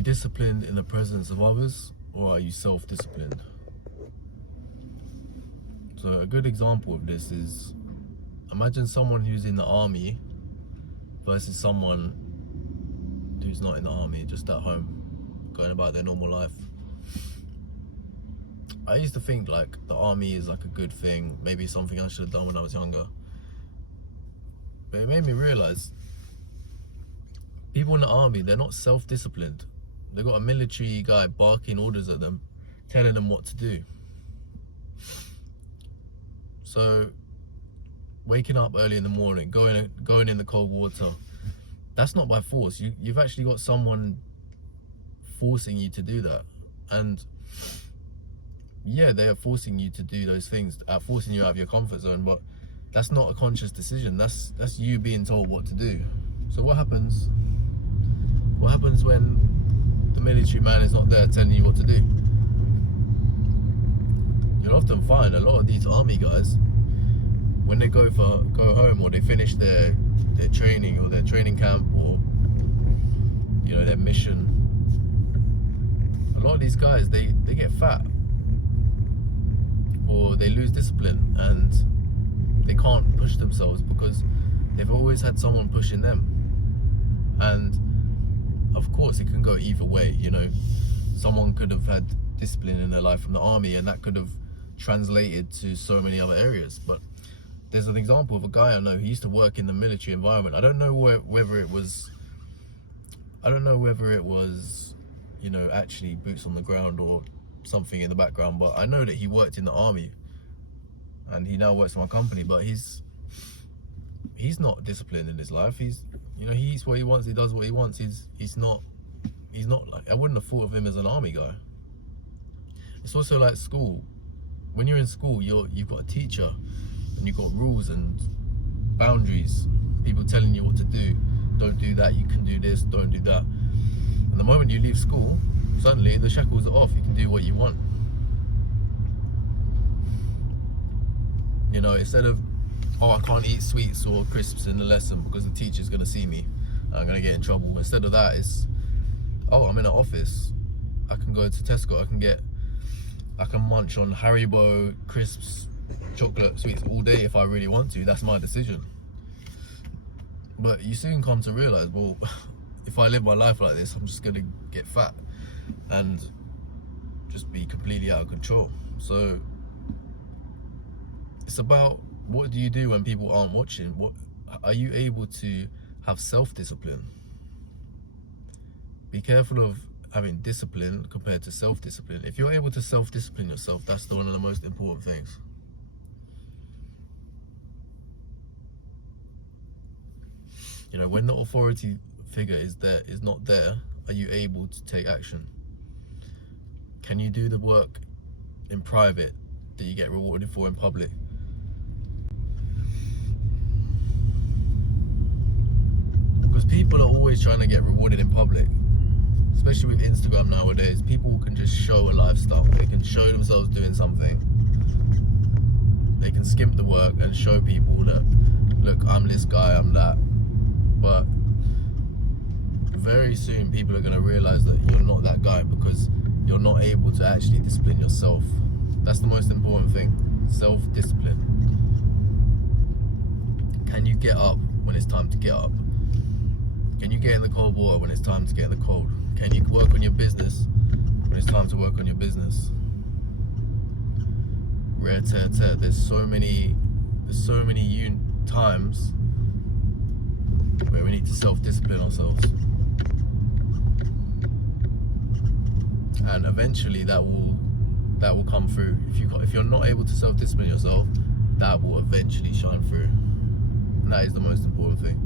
you disciplined in the presence of others, or are you self-disciplined? So a good example of this is, imagine someone who's in the army versus someone who's not in the army, just at home, going about their normal life. I used to think like the army is like a good thing, maybe something I should have done when I was younger. But it made me realize people in the army, they're not self-disciplined. They've got a military guy barking orders at them, telling them what to do. So waking up early in the morning, going in the cold water, that's not by force. You've actually got someone forcing you to do that. And yeah, they are forcing you to do those things, forcing you out of your comfort zone, but that's not a conscious decision. That's you being told what to do. So what happens when the military man is not there telling you what to do? You'll often find a lot of these army guys, when they go home, or they finish their training, or their training camp, or their mission, a lot of these guys, they get fat, or they lose discipline, and they can't push themselves because they've always had someone pushing them. And of course it can go either way. Someone could have had discipline in their life from the army, and that could have translated to so many other areas. But there's an example of a guy I know who used to work in the military environment. I don't know whether it was actually boots on the ground or something in the background, but I know that he worked in the army, and he now works for my company. But he's not disciplined in his life. He eats what he wants, he does what he wants. He's not like, I wouldn't have thought of him as an army guy. It's also like school. When you're in school, you've got a teacher, and you've got rules and boundaries, people telling you what to do. Don't do that, you can do this, don't do that. And the moment you leave school, suddenly the shackles are off, you can do what you want. Instead of, oh, I can't eat sweets or crisps in the lesson because the teacher's gonna see me, I'm gonna get in trouble. Instead of that, it's, oh, I'm in an office, I can go to Tesco, I can munch on Haribo, crisps, chocolate, sweets all day if I really want to. That's my decision. But you soon come to realize, well, if I live my life like this, I'm just gonna get fat and just be completely out of control. So it's about, what do you do when people aren't watching? What are you able to have self-discipline? Be careful of having discipline compared to self-discipline. If you're able to self-discipline yourself, that's one of the most important things. When the authority figure is not there, are you able to take action? Can you do the work in private that you get rewarded for in public? Because people are always trying to get rewarded in public, especially with Instagram nowadays. People can just show a lifestyle. They can show themselves doing something. They can skimp the work and show people that, look, I'm this guy, I'm that. But very soon people are going to realize that you're not that guy, because you're not able to actually discipline yourself. That's the most important thing, self-discipline. Can you get up when it's time to get up? Can you get in the cold water when it's time to get in the cold? Can you work on your business when it's time to work on your business? There's so many times where we need to self-discipline ourselves, and eventually that will come through. If you're not able to self-discipline yourself, that will eventually shine through, and that is the most important thing.